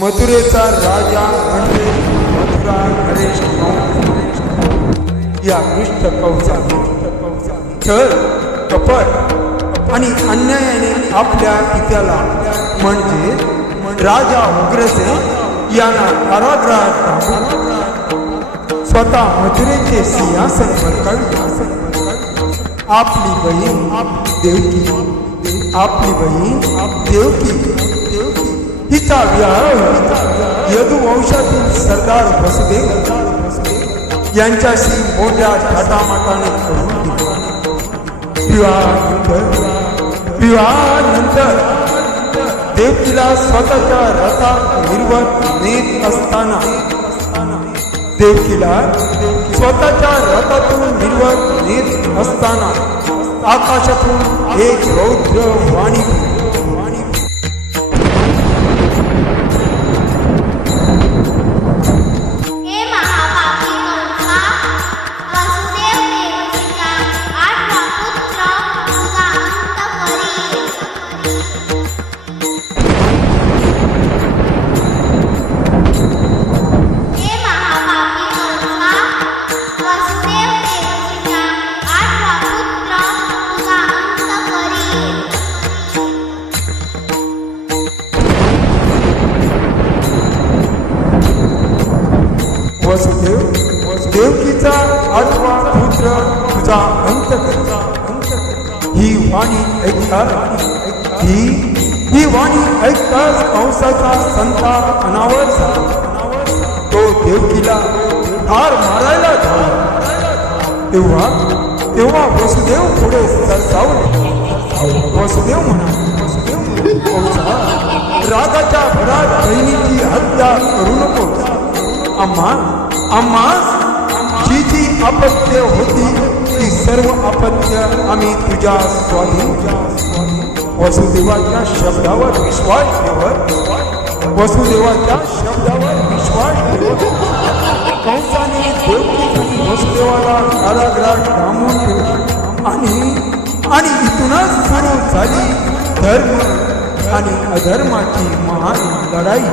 मथुरेचा राजा म्हणजे मथुरा नरेश या दुष्ट कौचाने छळ कपट आणि अन्यायाने आपल्या पित्याला म्हणजे राजा उग्रसेन यांना कारागृहात टाकून स्वतः मथुरेचे सिंहासन बळकावले. आपली बहीण देवकी हिचा विवाह यदुवंशातील सरदार वसुदेव यांच्याशी मोठ्या थाटामाटाने करून दिला. विवाहानंतर देवकीला स्वतःच्या रथात मिरवत नेत असताना आकाशातून एक रौद्र वाणी देवकीचा 8वा पुत्र तुझा अंत कर. ही वाणी ऐकताच कंसाचा संताप अनावर झाला. तो देवकीला ठार मारायला धावला. तेव्हा वसुदेव पुढे सरसावले. वसुदेव म्हणाले, रागाच्या भरात बहिणीची हत्या करू नको. आम्हास जी अपत्य होती ती सर्व अपत्य आम्ही तुझ्या स्वाधीन. वसुदेवाच्या शब्दावर विश्वास ठेवत कंसाने देवकी वसुदेवाला कारागृहात डांबून ठेवले. आणि इथूनच सुरू झाली धर्म आणि अधर्माची महान लढाई.